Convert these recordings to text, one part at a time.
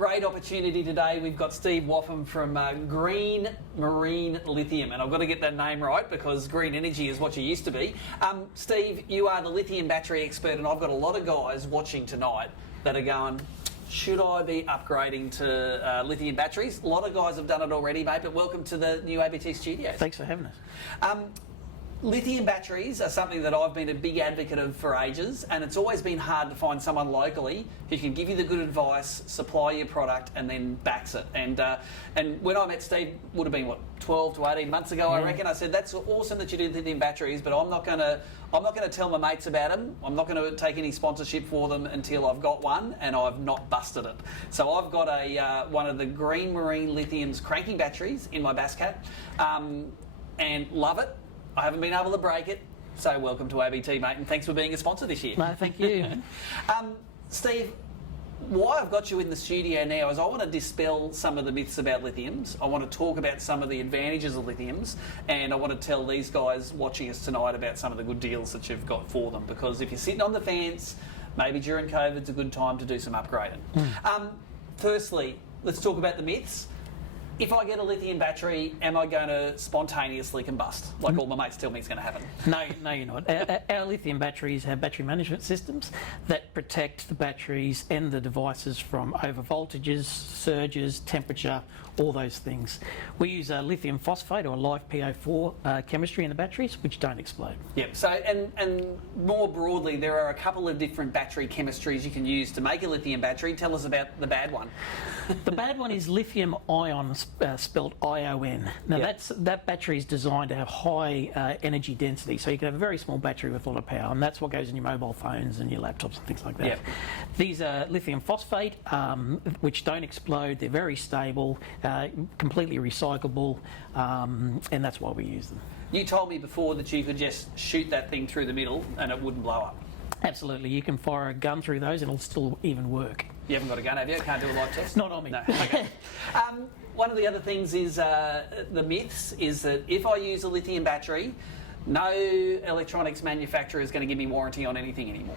Great opportunity today. We've got Steve Wapham from Green Marine Lithium, and I've got to get that name right because green energy is what you used to be. Steve, you are the lithium battery expert, and I've got a lot of guys watching tonight that are going, should I be upgrading to lithium batteries? A lot of guys have done it already, mate, but welcome to the new ABT studios. Thanks for having us. Lithium batteries are something that I've been a big advocate of for ages, and it's always been hard to find someone locally who can give you the good advice, supply your product, and then backs it. And when I met Steve, would have been what, 12 to 18 months ago, I reckon. I said, that's awesome that you do lithium batteries, but I'm not going to tell my mates about them. I'm not going to take any sponsorship for them until I've got one and I've not busted it. So I've got one of the Green Marine Lithium's cranking batteries in my bass cat, and love it. I haven't been able to break it, so welcome to ABT, mate, and thanks for being a sponsor this year. No, thank you. Steve, why I've got you in the studio now is I want to dispel some of the myths about lithiums. I want to talk about some of the advantages of lithiums, and I want to tell these guys watching us tonight about some of the good deals that you've got for them, because if you're sitting on the fence, maybe during COVID, it's a good time to do some upgrading. Firstly, let's talk about the myths. If I get a lithium battery, am I going to spontaneously combust, like all my mates tell me it's going to happen? No, you're not. Our lithium batteries have battery management systems that protect the batteries and the devices from over voltages, surges, temperature, all those things. We use a lithium phosphate or live PO4 chemistry in the batteries, which don't explode. Yep. So, and more broadly, there are a couple of different battery chemistries you can use to make a lithium battery. Tell us about the bad one. The bad one is lithium ion, spelled ION. Now that battery is designed to have high energy density, so you can have a very small battery with a lot of power, and that's what goes in your mobile phones and your laptops and things like that. Yep. These are lithium phosphate, which don't explode. They're very stable, completely recyclable, and that's why we use them. You told me before that you could just shoot that thing through the middle and it wouldn't blow up. Absolutely, you can fire a gun through those and it'll still even work. You haven't got a gun, have you? Can't do a live test? Not on me. No. Okay. One of the other things is the myths is that if I use a lithium battery, no electronics manufacturer is going to give me warranty on anything anymore.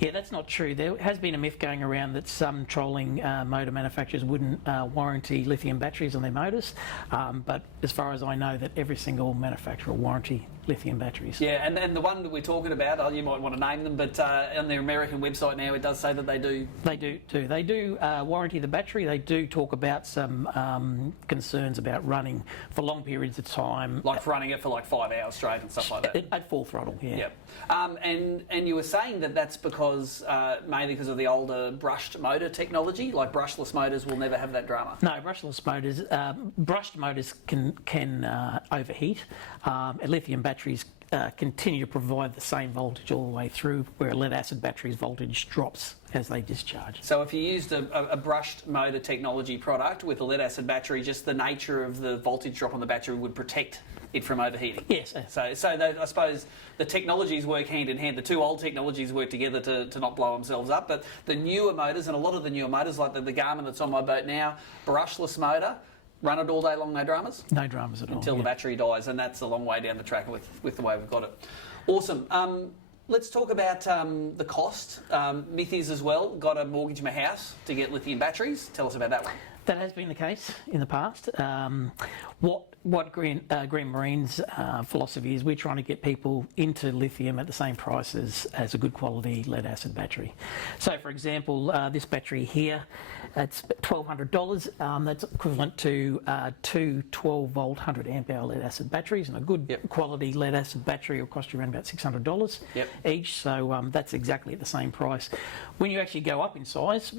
Yeah, that's not true. There has been a myth going around that some trolling motor manufacturers wouldn't warranty lithium batteries on their motors, but as far as I know, that every single manufacturer will warranty lithium batteries. Yeah, and the one that we're talking about, you might want to name them, but on their American website now, it does say that they do. They do too. They do warranty the battery. They do talk about some concerns about running for long periods of time. Like running it for like 5 hours straight and stuff like that. At full throttle, yeah. Yep. And you were saying that that's because, mainly because of the older brushed motor technology, like brushless motors will never have that drama. No, brushless motors, brushed motors can overheat, and lithium batteries continue to provide the same voltage all the way through, where a lead acid battery's voltage drops as they discharge. So if you used a brushed motor technology product with a lead acid battery, just the nature of the voltage drop on the battery would protect it from overheating. Yes. So I suppose the technologies work hand in hand. The two old technologies work together to not blow themselves up, but the newer motors, and a lot of the newer motors, like the Garmin that's on my boat now, brushless motor, run it all day long, no dramas? No dramas at all. Until the battery dies, and that's a long way down the track with the way we've got it. Awesome. Let's talk about the cost. Myth is as well, got to mortgage my house to get lithium batteries. Tell us about that one. That has been the case in the past. What Green Marine's philosophy is, we're trying to get people into lithium at the same price as a good quality lead acid battery. So, for example, this battery here, it's $1,200. That's equivalent to two 12-volt 100 amp hour lead acid batteries, and a good quality lead acid battery will cost you around about $600 each. So that's exactly at the same price. When you actually go up in size,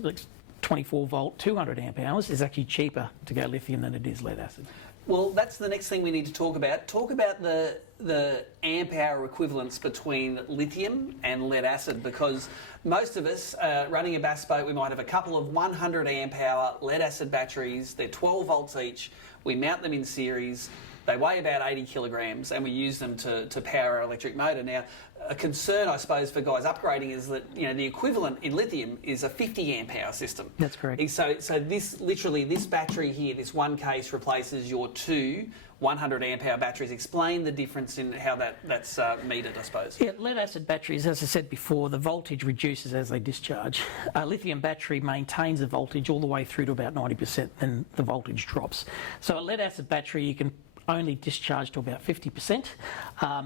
24 volt 200 amp hours is actually cheaper to go lithium than it is lead acid. Well, that's the next thing we need to talk about. Talk about the amp hour equivalence between lithium and lead acid, because most of us running a bass boat, we might have a couple of 100 amp hour lead acid batteries. They're 12 volts each. We mount them in series. They weigh about 80 kilograms, and we use them to power our electric motor. Now, a concern, I suppose, for guys upgrading is that the equivalent in lithium is a 50 amp hour system. That's correct. So this battery here, this one case replaces your two 100 amp hour batteries. Explain the difference in how that's metered, I suppose. Yeah, lead acid batteries, as I said before, the voltage reduces as they discharge. A lithium battery maintains the voltage all the way through to about 90%, then the voltage drops. So a lead acid battery you can only discharge to about 50%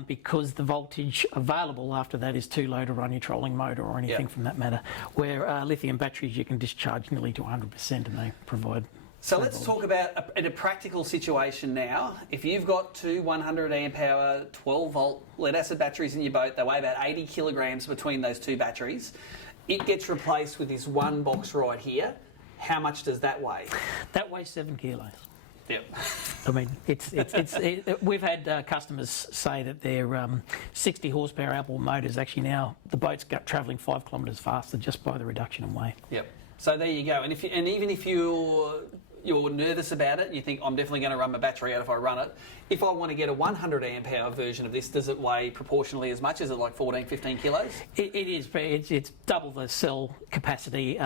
because the voltage available after that is too low to run your trolling motor or anything from that matter. Where lithium batteries you can discharge nearly to 100% and they provide. So let's talk about in a practical situation now. If you've got two 100 amp hour 12 volt lead acid batteries in your boat, they weigh about 80 kilograms between those two batteries. It gets replaced with this one box right here. How much does that weigh? That weighs 7 kilos. Yep. I mean, we've had customers say that their 60 horsepower outboard motors actually now the boat's travelling 5 kilometres faster just by the reduction in weight. Yep. So there you go. And even if you're nervous about it, you think I'm definitely going to run my battery out if I run it. If I want to get a 100 amp hour version of this, does it weigh proportionally as much? Is it like 14, 15 kilos? It is. It's double the cell capacity.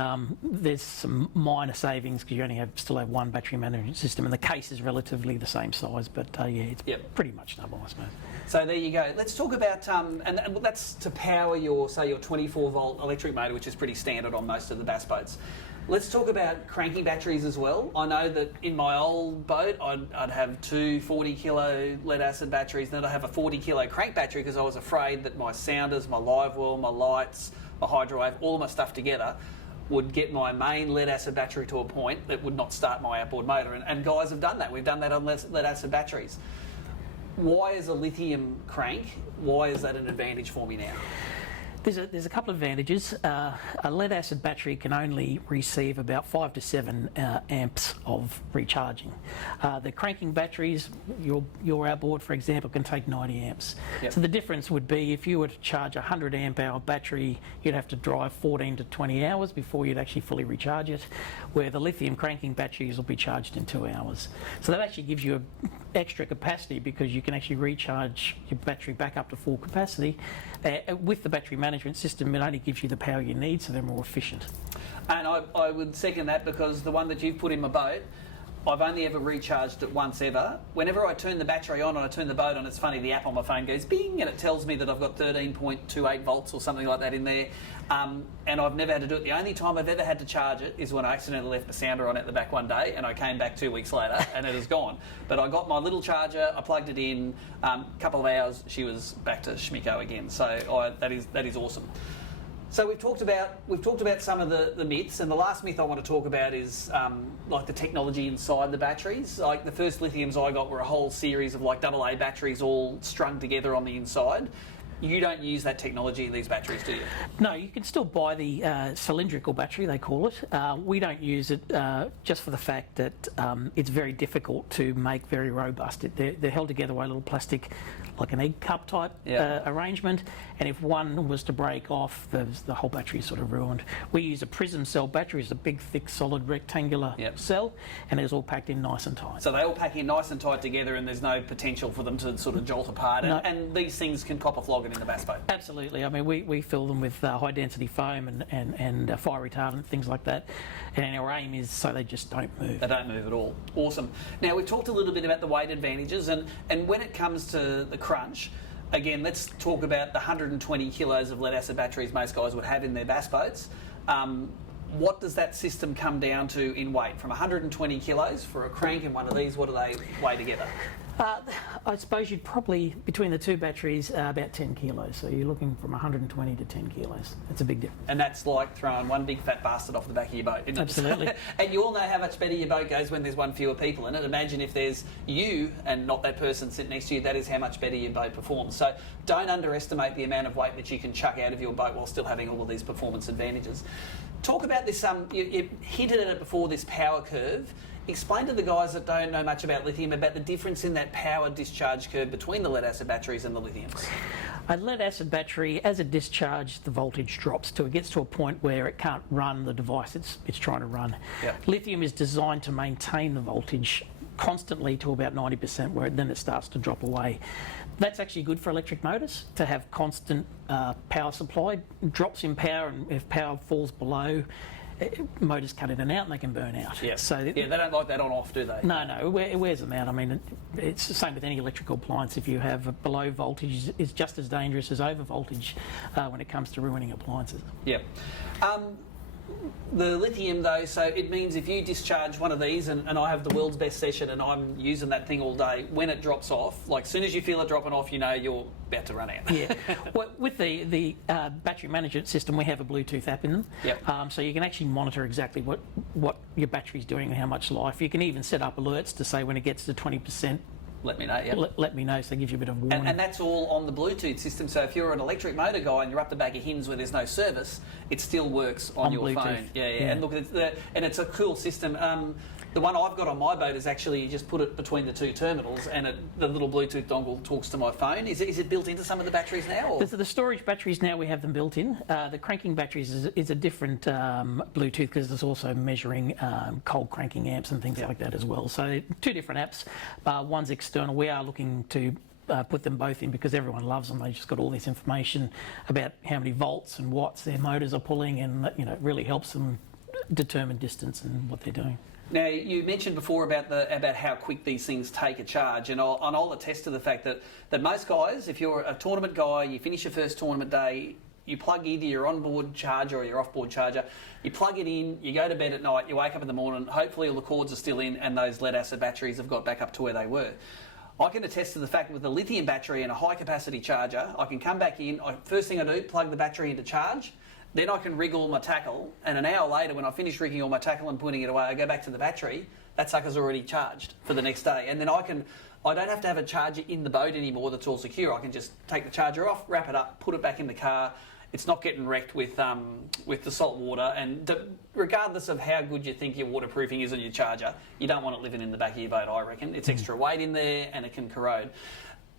There's some minor savings because you still have one battery management system, and the case is relatively the same size. But it's pretty much double, I suppose. So there you go. Let's talk about and that's to power your 24 volt electric motor, which is pretty standard on most of the bass boats. Let's talk about cranking batteries as well. I know that in my old boat, I'd have two 40 kilo lead acid batteries, then I'd have a 40 kilo crank battery because I was afraid that my sounders, my live well, my lights, my hydro wave, all of my stuff together would get my main lead acid battery to a point that would not start my outboard motor. And guys have done that. We've done that on lead acid batteries. Why is a lithium crank, why is that an advantage for me now? There's a couple of advantages. A lead acid battery can only receive about 5 to 7 amps of recharging. The cranking batteries, your outboard, for example, can take 90 amps. Yep. So the difference would be if you were to charge a 100 amp hour battery, you'd have to drive 14 to 20 hours before you'd actually fully recharge it, where the lithium cranking batteries will be charged in 2 hours. So that actually gives you extra capacity because you can actually recharge your battery back up to full capacity. With the battery management system, it only gives you the power you need, so they're more efficient. And I would second that because the one that you've put in my boat, I've only ever recharged it once ever. Whenever I turn the battery on and I turn the boat on, it's funny, the app on my phone goes bing and it tells me that I've got 13.28 volts or something like that in there. And I've never had to do it. The only time I've ever had to charge it is when I accidentally left the sounder on at the back one day and I came back 2 weeks later and it is gone. But I got my little charger, I plugged it in, a couple of hours, she was back to schmicko again. So that is awesome. So we've talked about some of the myths, and the last myth I want to talk about is like the technology inside the batteries. Like the first lithiums I got were a whole series of like AA batteries all strung together on the inside. You don't use that technology in these batteries, do you? No, you can still buy the cylindrical battery, they call it. We don't use it just for the fact that it's very difficult to make very robust. They're held together by a little plastic, like an egg cup type arrangement, and if one was to break off, the whole battery is sort of ruined. We use a prism cell battery. It's a big, thick, solid rectangular cell, and it's all packed in nice and tight. So they all pack in nice and tight together, and there's no potential for them to sort of jolt apart, and these things can copper flog in the bass boat. Absolutely. I mean, we fill them with high density foam and fire retardant, things like that. And our aim is so they just don't move. They don't move at all. Awesome. Now, we've talked a little bit about the weight advantages, and when it comes to the crunch, again, let's talk about the 120 kilos of lead acid batteries most guys would have in their bass boats. What does that system come down to in weight? From 120 kilos for a crank and one of these, what do they weigh together? I suppose you'd probably, between the two batteries, about 10 kilos. So you're looking from 120 to 10 kilos. That's a big difference. And that's like throwing one big fat bastard off the back of your boat, isn't it? Absolutely. And you all know how much better your boat goes when there's one fewer people in it. Imagine if there's you and not that person sitting next to you, that is how much better your boat performs. So don't underestimate the amount of weight that you can chuck out of your boat while still having all of these performance advantages. Talk about this, you hinted at it before, this power curve. Explain to the guys that don't know much about lithium about the difference in that power discharge curve between the lead acid batteries and the lithiums. A lead acid battery, as it discharges, the voltage drops till it gets to a point where it can't run the device it's trying to run. Yep. Lithium is designed to maintain the voltage constantly to about 90%, where then it starts to drop away. That's actually good for electric motors, to have constant power supply. Drops in power, and if power falls below, motors cut in and out and they can burn out. Yeah. So yeah, they don't like that on off, do they? No, it wears them out. I mean, it's the same with any electrical appliance. If you have a below voltage, it's just as dangerous as over voltage when it comes to ruining appliances. Yeah. The lithium, though, so it means if you discharge one of these, and I have the world's best session and I'm using that thing all day, when it drops off, like as soon as you feel it dropping off, you know you're about to run out. Yeah. Well, with the battery management system, we have a Bluetooth app in them. Yep. So you can actually monitor exactly what your battery's doing and how much life. You can even set up alerts to say when it gets to 20%, let me know, yeah. Let me know, so it gives you a bit of warning. And that's all on the Bluetooth system, so if you're an electric motor guy and you're up the back of Hins where there's no service, it still works on your Bluetooth. phone. Yeah. And look, it's a cool system. The one I've got on my boat is actually you just put it between the two terminals and the little Bluetooth dongle talks to my phone. Is it built into some of the batteries now? Or? The storage batteries now, we have them built in. The cranking batteries is a different Bluetooth, because there's also measuring cold cranking amps and things like that as well. So two different apps. One's external. We are looking to put them both in because everyone loves them. They just got all this information about how many volts and watts their motors are pulling, and it really helps them determine distance and what they're doing. Now, you mentioned before about how quick these things take a charge, and I'll attest to the fact that most guys, if you're a tournament guy, you finish your first tournament day, you plug either your onboard charger or your offboard charger, you plug it in, you go to bed at night, you wake up in the morning, hopefully all the cords are still in and those lead acid batteries have got back up to where they were. I can attest to the fact that with a lithium battery and a high capacity charger, I can come back in, first thing I do, plug the battery into charge, then I can rig all my tackle, and an hour later when I finish rigging all my tackle and putting it away, I go back to the battery, that sucker's already charged for the next day. And then I don't have to have a charger in the boat anymore that's all secure. I can just take the charger off, wrap it up, put it back in the car. It's not getting wrecked with the salt water, and regardless of how good you think your waterproofing is on your charger, you don't want it living in the back of your boat, I reckon. It's extra weight in there and it can corrode.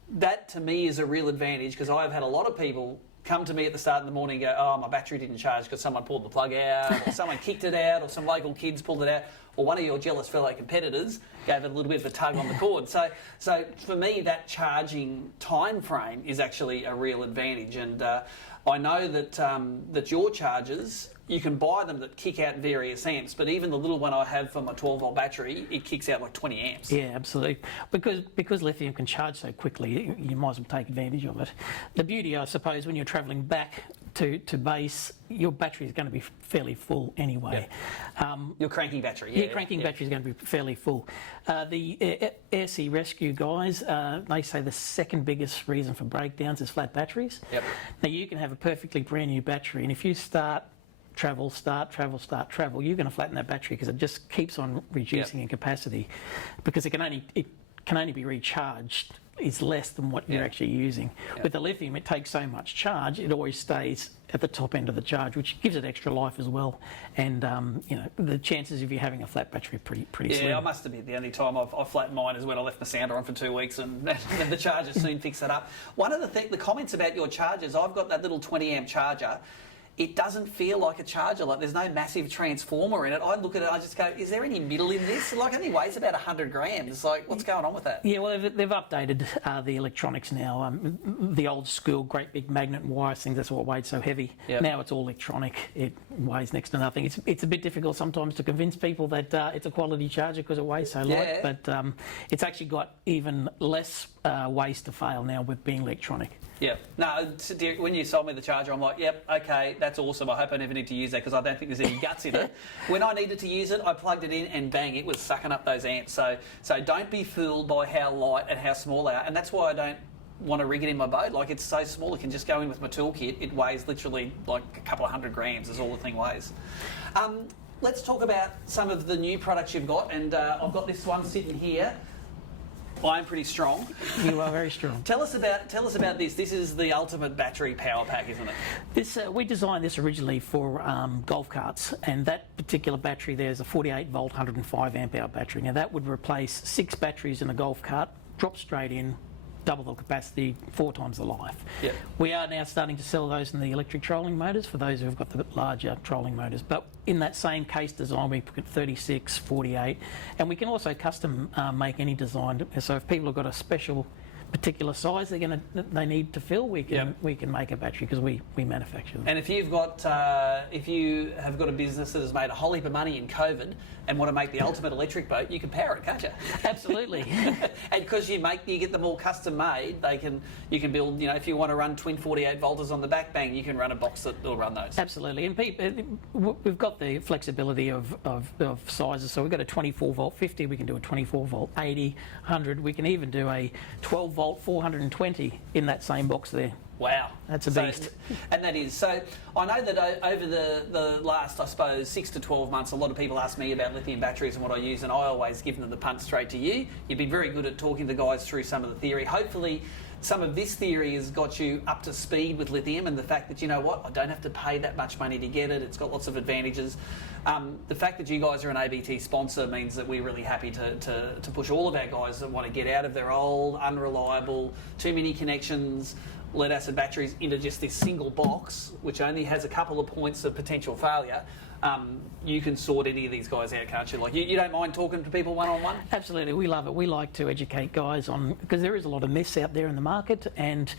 That to me is a real advantage, because I've had a lot of people come to me at the start of the morning and go, oh, my battery didn't charge because someone pulled the plug out, or someone kicked it out, or some local kids pulled it out, or one of your jealous fellow competitors gave it a little bit of a tug on the cord. So for me, that charging time frame is actually a real advantage. And I know that your chargers, you can buy them that kick out various amps, but even the little one I have for my 12-volt battery, it kicks out like 20 amps. Yeah, absolutely. Because lithium can charge so quickly, you might as well take advantage of it. The beauty, I suppose, when you're travelling back to base, your battery is going to be fairly full anyway. Yep. Your cranking battery, Your cranking battery is going to be fairly full. The Air Sea Rescue guys, they say the second biggest reason for breakdowns is flat batteries. Yep. Now, you can have a perfectly brand new battery, and if you start travel, you're going to flatten that battery because it just keeps on reducing in capacity, because it can only be recharged is less than what you're actually using. With the lithium, it takes so much charge, it always stays at the top end of the charge, which gives it extra life as well. And the chances of you having a flat battery are pretty slim. Yeah, I must admit, the only time I've flattened mine is when I left my sounder on for 2 weeks, and the charger soon fixed that up. One of the comments about your chargers, I've got that little 20 amp charger. It doesn't feel like a charger. Like, there's no massive transformer in it. I look at it, I just go, is there any middle in this? Like, it only weighs about 100 grams. It's like, what's going on with that? Yeah, well, they've updated the electronics now. The old school great big magnet and wire thing, that's what weighed so heavy. Yep. Now it's all electronic. It weighs next to nothing. It's a bit difficult sometimes to convince people that it's a quality charger because it weighs so light, but it's actually got even less ways to fail now with being electronic. Yeah. No, when you sold me the charger, I'm like, yep, okay, that's awesome. I hope I never need to use that because I don't think there's any guts in it. When I needed to use it, I plugged it in and bang, it was sucking up those amps. So don't be fooled by how light and how small they are. And that's why I don't want to rig it in my boat. Like, it's so small, it can just go in with my toolkit. It weighs literally like a couple of 100 grams is all the thing weighs. Let's talk about some of the new products you've got. And I've got this one sitting here. I'm pretty strong. You are very strong. Tell us about this. This is the ultimate battery power pack, isn't it? This we designed this originally for golf carts, and that particular battery there is a 48 volt, 105 amp hour battery. Now that would replace 6 batteries in a golf cart, drop straight in, double the capacity, 4 times the life. Yep. We are now starting to sell those in the electric trolling motors for those who've got the larger trolling motors. But in that same case design, we put 36, 48, and we can also custom make any design. So if people have got a special particular size they need to fill, we can make a battery because we manufacture them. And if you have got a business that has made a whole heap of money in COVID and want to make the ultimate electric boat, you can power it, can't you? Absolutely. And because you get them all custom made, you can build. If you want to run twin 48 volters on the back, bang, you can run a box that will run those. Absolutely, and we've got the flexibility of sizes. So we've got a 24 volt 50. We can do a 24 volt 80, 100. We can even do a 12 volt 420 in that same box there. Wow, that's a beast. And that is. So I know that over the last, I suppose, 6 to 12 months, a lot of people ask me about lithium batteries and what I use, and I always give them the punt straight to you. You've been very good at talking to the guys through some of the theory. Hopefully some of this theory has got you up to speed with lithium and the fact that, I don't have to pay that much money to get it. It's got lots of advantages. The fact that you guys are an ABT sponsor means that we're really happy to push all of our guys that want to get out of their old, unreliable, too many connections, lead acid batteries into just this single box, which only has a couple of points of potential failure. You can sort any of these guys out, can't you? Like you don't mind talking to people one-on-one? Absolutely, we love it. We like to educate guys on, because there is a lot of myths out there in the market, and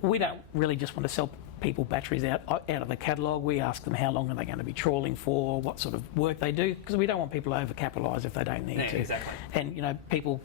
we don't really just want to sell people batteries out of the catalogue. We ask them how long are they going to be trawling for, what sort of work they do, because we don't want people to overcapitalise if they don't need to. Exactly. And people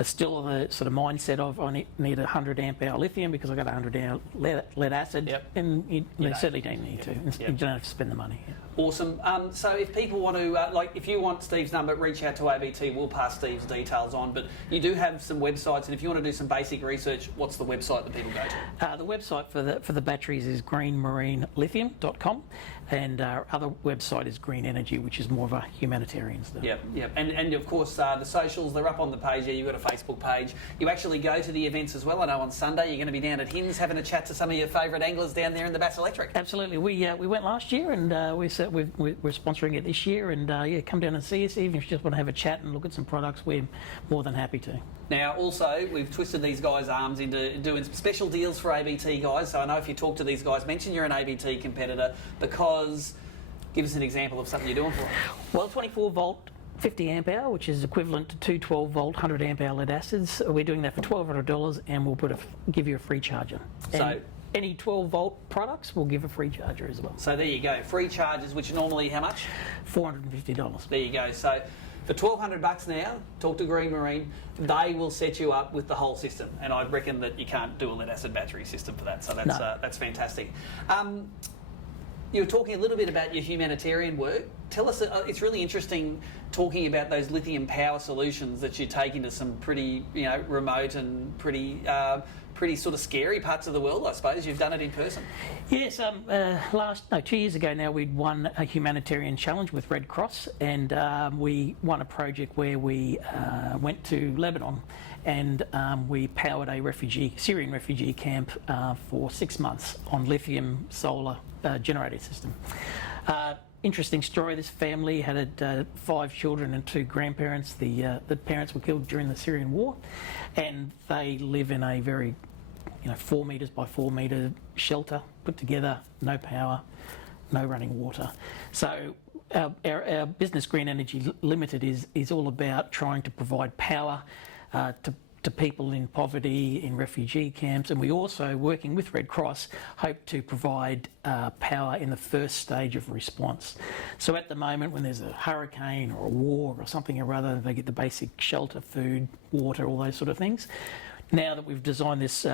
are still the sort of mindset of I need 100 amp hour lithium because I've got 100 amp lead acid, and you certainly don't need to. You don't have to spend the money. Awesome. So if people want to, if you want Steve's number, reach out to ABT. We'll pass Steve's details on. But you do have some websites, and if you want to do some basic research, what's the website that people go to? The website for the batteries is greenmarinelithium.com, and our other website is Green Energy, which is more of a humanitarian stuff. Yep. And of course, the socials, they're up on the page there. You've got a Facebook page. You actually go to the events as well. I know on Sunday you're going to be down at Hinns having a chat to some of your favourite anglers down there in the Bass Electric. Absolutely. We went last year, and we're sponsoring it this year, and come down and see us. Even if you just want to have a chat and look at some products, we're more than happy to. Now, also, we've twisted these guys' arms into doing some special deals for ABT guys. So I know if you talk to these guys, mention you're an ABT competitor, because give us an example of something you're doing for them. Well, 24 volt 50 amp hour, which is equivalent to 2 12 volt 100 amp hour lead acids. We're doing that for $1,200, and we'll give you a free charger. So any 12 volt products, we'll give a free charger as well. So there you go, free chargers, which are normally how much? $450. There you go. So for $1,200 now, talk to Green Marine. They will set you up with the whole system, and I reckon that you can't do a lead acid battery system for that. So that's fantastic. You were talking a little bit about your humanitarian work. Tell us, it's really interesting talking about those lithium power solutions that you take into some pretty, remote and pretty sort of scary parts of the world, I suppose. You've done it in person. Yes, 2 years ago now, we'd won a humanitarian challenge with Red Cross, and we won a project where we went to Lebanon, and we powered a Syrian refugee camp for 6 months on lithium solar generator system. Interesting story. This family had 5 children and 2 grandparents. The parents were killed during the Syrian war, and they live in a very 4 metres by 4 metre shelter put together, no power, no running water. So our business, Green Energy Limited, is all about trying to provide power to people in poverty, in refugee camps, and we also, working with Red Cross, hope to provide power in the first stage of response. So at the moment, when there's a hurricane or a war or something or other, they get the basic shelter, food, water, all those sort of things. Now that we've designed this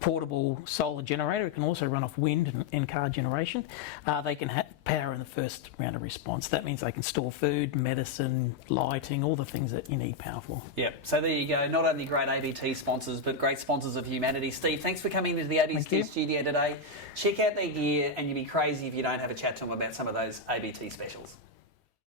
portable solar generator, it can also run off wind and car generation. They can have power in the first round of response. That means they can store food, medicine, lighting, all the things that you need power for. Yep. So there you go. Not only great ABT sponsors, but great sponsors of humanity. Steve, thanks for coming into the ABT studio today. Check out their gear, and you'd be crazy if you don't have a chat to them about some of those ABT specials.